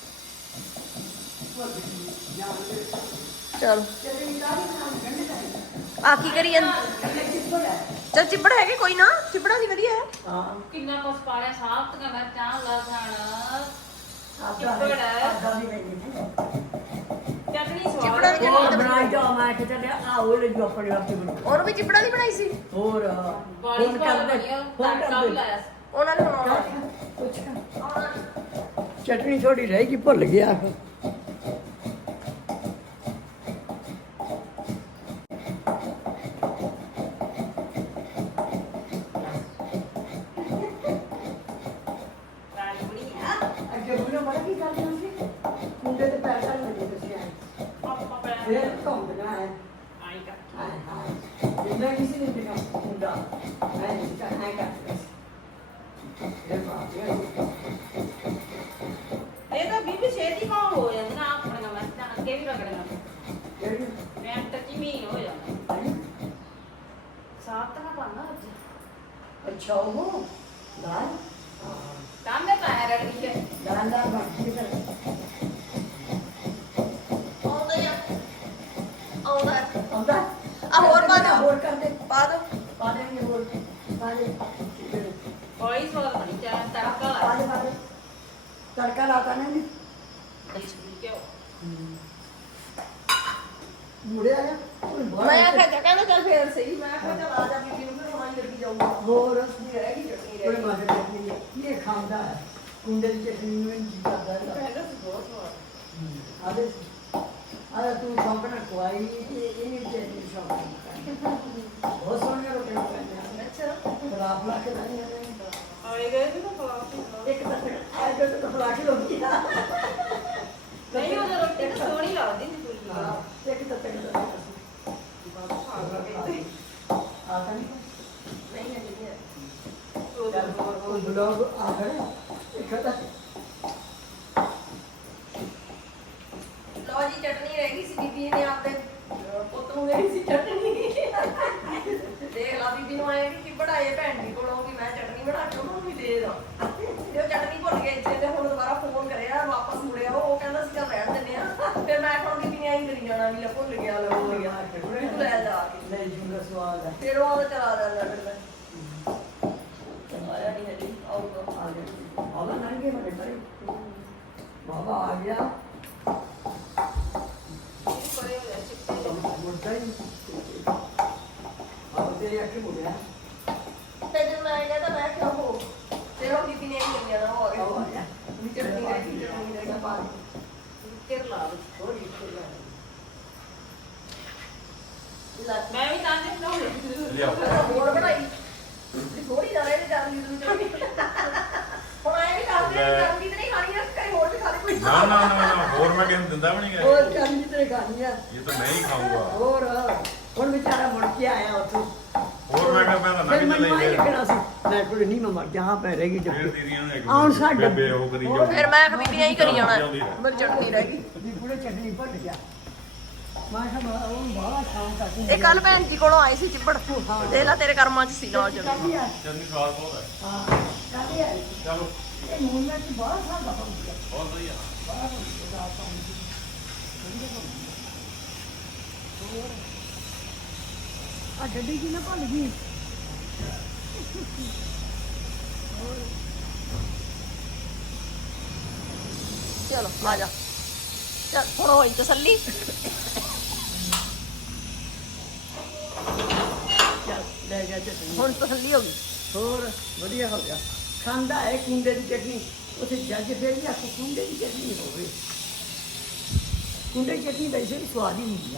S4: ਚਲੋ
S2: ਚਟਨੀ ਦਾ ਵੀ ਨਾਮ ਗੰਢ ਕਰੇ
S4: ਆ ਕੀ ਕਰੀ ਜਾਂਦੀ
S2: ਕੱਲੇ ਚਿੱਪੜ ਹੈ
S4: ਚਲ ਚਿੱਬੜ ਹੈਗੇ ਕੋਈ ਨਾ ਚਿੱਬੜਾਂ ਦੀ ਵਧੀਆ ਹੈ
S2: ਹਾਂ
S5: ਕਿੰਨਾ ਕੁਛ ਪਾਇਆ ਸਾਫ ਤੀਆਂ ਮਿਰਚਾਂ ਲਸਣ
S2: ਆਪਦਾ ਆਪਦਾ ਵੀ ਨਹੀਂ
S5: ਚਟਨੀ
S4: ਚਿੱਬੜਾਂ ਦੀ
S2: ਉਹ
S4: ਚਟਨੀ
S2: ਬਣਾਈ ਜਾ ਮੈਂ ਕਿ ਚੱਲਿਆ ਆ ਉਹ ਲੈ ਜੋ ਆਪਣੇ ਵਾਸਤੇ ਬਣਾਓ
S4: ਉਹਨੂੰ ਵੀ ਚਿੱਬੜਾਂ ਦੀ ਬਣਾਈ ਸੀ
S2: ਹੋਰ
S5: ਬੜੀ
S2: ਹੁਣ
S5: ਸਵਾਦ
S2: ਕਰਦੇ
S5: ਬਣੀ
S2: ਹੁਣ
S5: ਤੜਕਾ ਵੀ
S2: ਕਰਦੇ
S5: ਲਾਇਆ ਸੀ
S4: ਉਹਨਾਂ ਨੇ ਬਣਾਉਣਾ
S2: ਕੁਛ ਚਟਨੀ ਥੋੜੀ ਰਹਿ ਗਈ ਭੁੱਲ ਗਿਆ ਅੱਗੇ ਬੁਲਾ ਬੜਾ ਕੀ ਕਰਦੇ ਹੁੰਦੇ ਮੁੰਡੇ ਤੇ ਪੈਸਾ ਨਹੀਂ ਦੇ ਤੁਸੀਂ ਆਏ
S5: ਆਪਾਂ ਪਹਿਲਾਂ
S2: ਫਿਰ ਘੁੰਮਣਾ ਹੈ
S5: ਆਈ ਕਰ
S2: ਹਾਏ ਹਾਏ ਜਿੰਨਾ ਕਿਸੇ ਨੇ ਦੇਖਾ ਮੁੰਡਾ ਮੈਂ ਨਹੀਂ ਚਾਹਨਾ ਕਰਦਾ ਇਹ ਬਾਤ ਹੈ
S4: ਇਹ ਤਾਂ 20 6
S2: ਅੱਛਾ ਉਹ ਦਾਲ
S5: ਤਾਂ ਮੈਂ ਪਾਇਆ ਰੜੀ ਹੈ
S2: ਦਾਲ ਦਾ ਬਾਕੀ ਕਰ
S4: ਆਉਂਦੇ ਆ ਆਉਂਦਾ
S2: ਆਉਂਦਾ
S4: ਆ ਹੋਰ ਪਾ ਦਿਓ।
S2: ਹੋਰ ਕਰ ਦੇ
S4: ਪਾ ਦੋ
S2: ਪਾ ਦੇਂਗੇ ਹੋਰ ਪਾ ਦੇ
S5: ਕੋਈ ਸਵਾਦ ਨਹੀਂ ਚਾਹ ਤੜਕਾ
S2: ਪਾ
S5: ਲਾ
S2: ਦੇ ਪਾ ਦੇ ਤੜਕਾ ਲਾਤਾ ਨਾ ਨਹੀਂ
S5: ਕਿਉਂ
S2: ਮੁੜਿਆ ਆ ਹੁਣ ਬਾਹਰ
S4: ਮੈਂ ਆਖਿਆ ਕਹਿੰਦਾ ਚੱਲ ਫੇਰ ਸਹੀ ਮੈਂ ਆਖਿਆ ਚੱਲ ਆ ਜਾ ਬੀਬੀ ਨੂੰ ਫਿਰ ਹੋਣਾ ਹੀ ਲੱਗੀ ਜਾਊਗਾ
S2: ਹੋਰ
S4: ਨਹੀਂ ਰਹਿ ਗਈ ਚਟਨੀ ਰਹਿ
S2: ਬੜੇ
S4: ਗਈ
S2: ਮਜ਼ੇ ਚਟਨੀ ਹੈ ਇਹ ਖਾਂਦਾ ਹੈ ਕੁੰਡੇ ਦੀ ਚਟਨੀ ਨੂੰ ਜੀ ਕਰਦਾ ਹੈ
S5: ਪਹਿਲਾਂ ਤਾਂ ਬਹੁਤ ਸਵਾਦ
S2: ਆਦੇ ਆਦੇ ਤੂੰ ਸ਼ੌਂਕਣਾ ਖਵਾਈ ਤੇ ਇਹਨੇ ਚਟਨੀ ਸ਼ੌਂਕਣਾ ਬਹੁਤ ਸੋਹਣੀਆਂ ਰੋਟੀਆਂ ਖਾਂਦੇ
S4: ਅੱਛਾ
S2: ਖਰਾਬ ਲਾ ਕੇ ਨਹੀਂ ਆਉਂਦੇ
S5: ਆਏ ਗਏ ਸੀ ਨਾ ਖਵਾ
S2: ਇੱਕ ਤਾਂ ਆਏ ਜੋ ਤਾਂ ਖਵਾ ਕੇ ਲੋਕੀ
S5: ਨਹੀਂ ਉਹ ਰੋਟੀ ਤਾਂ ਸੋਹਣੀ ਲੱਗਦੀ ਸੀ ਪੂਰੀ
S2: ਇੱਕ ਤਾਂ ਤੈਨੂੰ ਆ ਤਾਂ ਨਹੀਂ
S4: ਨਹੀਂ ਨਹੀਂ ਹੈ
S2: ਉਹ ਬਲੌਗ ਆ ਗਿਆ ਇੱਕ ਤਾਂ
S4: ਲਓ ਜੀ ਚਟਨੀ ਰਹਿ ਗਈ ਸੀ ਬੀਬੀ ਨੇ ਆਪਦੇ ਪੁੱਤ ਨੂੰ ਦੇਣੀ ਸੀ ਚਟਨੀ ਦੇਖ ਲਾ ਬੀਬੀ ਨੂੰ ਆਏ ਕਿ ਬੜਾਏ ਭੈਣ ਦੀ ਕੋਲੋਂ ਵੀ ਮੈਂ ਚਟਨੀ ਬਣਾ ਕੇ ਉਹਨੂੰ ਵੀ ਦੇ ਦਾਂ ਜੇ ਉਹ ਚਟਨੀ ਭੁੱਲ ਗਏ ਇੱਥੇ ਤੇ ਹੁਣ ਦੁਬਾਰਾ ਫੋਨ ਕਰਿਆ ਵਾਪਸ ਮੁੜਿਆ ਉਹ ਕਹਿੰਦਾ ਸੀ ਚੱਲ ਰਹਿਣ ਦਿੰਦੇ ਆ ਫਿਰ ਮੈਂ ਹੁਣ ਬੀਬੀ ਨੇ ਆਈ ਕਰੀ ਜਾਣਾ ਵੀ ਲੈ ਭੁੱਲ ਗਿਆ ਤੂੰ ਲੈ ਜਾ ਕੇ
S2: ਲੈ ਜੂਗਾ ਸਵਾਦ ਹੈ
S4: ਫਿਰ ਉਹ ਆਦਾ ਚਲਾ ਦਿੰਦਾ ਫਿਰ ਮੈਂ ਆਇਆ ਨਹੀਂ ਹਜੇ ਆਊਗਾ
S2: ਆ ਗਿਆ ਬਾਬਾ ਨੰਗੇ ਮਰੇ ਪਰੇ ਬਾਬਾ ਆ ਗਿਆ
S5: ਪਰੇ ਹੋ ਜਾ ਚਿੱਟੇ
S2: ਮੁਰਦਾ ਹੀ ਆਪ ਤੇਰੇ ਅੱਖੇ ਮੁੜਿਆ
S4: ਤੇ ਜਦ ਮੈਂ ਕਹਿੰਦਾ ਮੈਂ ਕਿਹਾ ਹੋ ਫਿਰ ਉਹ ਬੀਬੀ ਨੇ ਆਈ ਕਰੀ ਜਾਣਾ ਉਹ ਆ ਗਿਆ
S2: ਉਹ ਆ ਗਿਆ
S4: ਵੀ ਚਟਨੀ ਰਹਿ ਗਈ ਚਟਨੀ ਰਹਿ ਗਈ ਪਾ
S5: ਕਿਰ ਲਾ
S2: ਹੋਰ ਇੱਕ ਲੈ
S5: ਮੈਂ ਵੀ ਤਾਂ ਨਹੀਂ ਬਣਾਉਣੀ
S3: ਲਿਆਓ
S4: ਹੋਰ ਬਣਾਈ ਥੋੜੀ ਜ਼ਿਆਦਾ ਇਹਨੇ ਕਰ ਲਈ ਤੂੰ ਚਟਨੀ ਹੁਣ ਐ ਵੀ ਕਰਦੇ ਆ ਚਟਨੀ ਤੇ ਨਹੀਂ ਖਾਣੀ ਆ ਕਈ ਹੋਰ ਵੀ ਖਾ ਲੈ ਕੋਈ
S3: ਨਾ ਨਾ ਨਾ ਨਾ ਹੋਰ ਮੈਂ ਕਿਹਨੂੰ ਦਿੰਦਾ ਵੀ ਨਹੀਂ
S2: ਹੋਰ ਚੰਨ ਜਿੱਤੇ ਖਾਣੀ ਆ
S3: ਇਹ ਤਾਂ ਮੈਂ ਹੀ ਖਾਊਂਗਾ
S2: ਹੋਰ ਹੁਣ ਵਿਚਾਰਾ ਮੁੜ ਕੇ ਆਇਆ ਉੱਥੋਂ
S3: ਹੋਰ ਮੈਂ ਕਿਹਾ ਮੈਂ ਤਾਂ
S2: ਫਿਰ
S3: ਨਵੀਂ
S2: ਮੈਨੂੰ
S3: ਲਈ
S2: ਆਈ ਲੱਗਣਾ ਸੀ ਮੈਂ ਕੋਲ ਨਹੀਂ ਮਰ ਜਹਾਂ ਪੈ ਰਹੇਗੀ
S3: ਫੇਰ
S2: ਜੱਪੀ
S3: ਦੀਦੀਆਂ ਨੇ
S2: ਆਉਣ ਸਾਡੇ
S3: ਬੇਬੇ ਉਹ ਕਰੀ ਜਾਓ
S4: ਫਿਰ ਮੈਂ ਕਿਹਾ ਬੀਬੀ ਨੇ ਹੀ ਕਰੀ ਜਾਣਾ ਮੇਰੀ ਚਟਨੀ ਰਹਿ ਗਈ
S2: ਦੀ ਪੂਰੇ ਚਟਨੀ ਭੁੱਲ ਗਿਆ ਮੈਂ ਕਿਹਾ ਉਹ ਬਾਹਲਾ ਸ਼ਾਮ ਤੱਕ
S4: ਇਹ ਕੱਲ ਭੈਣ ਜੀ ਕੋਲੋਂ ਆਏ ਸੀ ਚਿੱਬੜ ਦੇਖ ਲੈ ਤੇਰੇ ਕਰਮਾਂ 'ਚ ਸੀ ਨਾਲ ਚਟਨੀ
S2: ਕਾਹਦੀ ਆ
S3: ਚੰਨੀ ਸਵਾਦ ਬਹੁਤ ਹੈ
S2: ਹਾਂ ਕਾਹਦੀ ਆ
S3: ਚਲੋ
S2: ਇਹ ਮੂਲ ਵਿੱਚ ਬਾਹਲਾ ਸਾਡਾ ਬਣ ਗਿਆ
S3: ਬਹੁਤ ਵਧੀਆ
S2: ਆ ਗੱਡੀ ਕੀ ਨਾ ਭੁੱਲ ਗਈ
S4: ਚਲੋ ਆ ਜਾ ਚੱਲ ਹੁਣ ਹੋਈ ਤਸੱਲੀ
S2: ਚੱਲ ਲੈ ਗਿਆ ਚਟਨੀ
S4: ਹੁਣ ਤਸੱਲੀ ਹੋ ਗਈ
S2: ਹੋਰ ਵਧੀਆ ਹੋ ਗਿਆ ਖਾਂਦਾ ਹੈ ਕੁੰਡੇ ਦੀ ਚਟਨੀ ਉਥੇ ਜੱਜ ਫਿਰ ਵੀ ਆਖੋ ਕੁੰਡੇ ਦੀ ਚਟਨੀ ਹੋਵੇ ਕੁੰਡੇ ਦੀ ਚਟਨੀ ਵੈਸੇ ਵੀ ਸਵਾਦ ਹੀ ਹੁੰਦੀ ਆ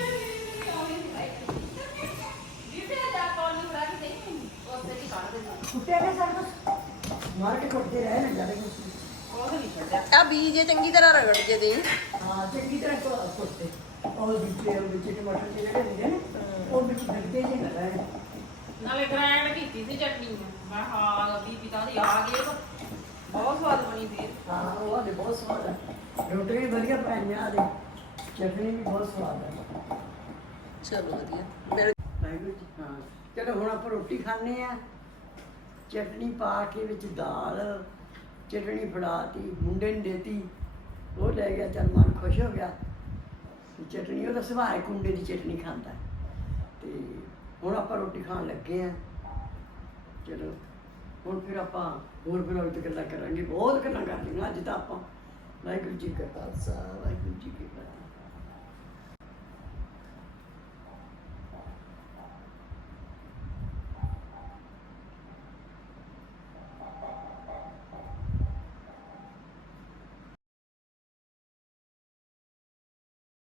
S5: ਬੀਬੀ ਦਾ ਪਾਣੀ ਉਡਾ ਕੇ ਨਹੀਂ ਉਸੇ ਦੀ ਕੱਢ ਦੇ
S2: ਕੁੱਟਿਆ ਗਿਆ ਸਾਰਾ ਕੁਛ ਮਾਰ ਕੇ ਕੁੱਟਦੇ ਰਹੇ ਨਾ ਜਿਆਦਾ ਕੁਛ
S5: ਉਹ ਨਹੀਂ ਛੱਡਿਆ
S4: ਆ ਬੀਜ ਜੇ ਚੰਗੀ ਤਰ੍ਹਾਂ ਰਗੜ ਕੇ ਦੇ
S2: ਹਾਂ ਚੰਗੀ ਤਰ੍ਹਾਂ ਕੁੱਟਦੇ ਉਹ ਵਿੱਚ ਟਮਾਟਰ ਜਿਹੜੇ ਹੁੰਦੇ ਨੇ ਉਹ ਵਿੱਚ ਡੱਕੇ ਜਿਹੇ ਨਾ ਰਹਿਣ
S5: ਨਾਲੇ ਗ੍ਰਾਈਂਡ ਕੀਤੀ ਸੀ ਚਟਨੀ ਮੈਂ ਹਾਂ ਬੀਬੀ ਤਾਂ ਦੀ ਆ ਗਈ ਬਹੁਤ ਸਵਾਦ ਬਣੀ ਸੀ
S2: ਹਾਂ ਉਹ ਆਦੇ ਬਹੁਤ ਸਵਾਦ ਹੈ ਰੋਟੀ ਵੀ ਵਧੀਆ ਪਾਈਆਂ ਆਦੇ ਚਟਨੀ ਵੀ ਬਹੁਤ ਸਵਾਦ ਹੈ
S4: ਚਲੋ ਵਧੀਆ ਮੇਰੇ
S2: ਵਾਹਿਗੁਰੂ ਜੀ ਹਾਂ ਚਲੋ ਹੁਣ ਆਪਾਂ ਰੋਟੀ ਖਾਣੇ ਆ ਚਟਨੀ ਪਾ ਕੇ ਵਿੱਚ ਦਾਲ ਚਟਣੀ ਫੜਾਤੀ ਮੁੰਡੇ ਨੂੰ ਦੇਤੀ ਉਹ ਲੈ ਗਿਆ ਚੱਲ ਮਨ ਖੁਸ਼ ਹੋ ਗਿਆ ਚਟਣੀ ਉਹਦਾ ਸੁਭਾਅ ਹੈ ਕੁੰਡੇ ਦੀ ਚਟਨੀ ਖਾਂਦਾ ਤੇ ਹੁਣ ਆਪਾਂ ਰੋਟੀ ਖਾਣ ਲੱਗੇ ਆ ਚਲੋ ਹੁਣ ਫਿਰ ਆਪਾਂ ਹੋਰ ਬਲੌਗ ਤੇ ਗੱਲਾਂ ਕਰਾਂਗੇ ਬਹੁਤ ਗੱਲਾਂ ਕਰ ਲਈਆਂ ਅੱਜ ਤਾਂ ਆਪਾਂ ਵਾਹਿਗੁਰੂ ਜੀ ਕਾ ਖਾਲਸਾ ਵਾਹਿਗੁਰੂ ਜੀ ਕੀ ਫਤਿਹ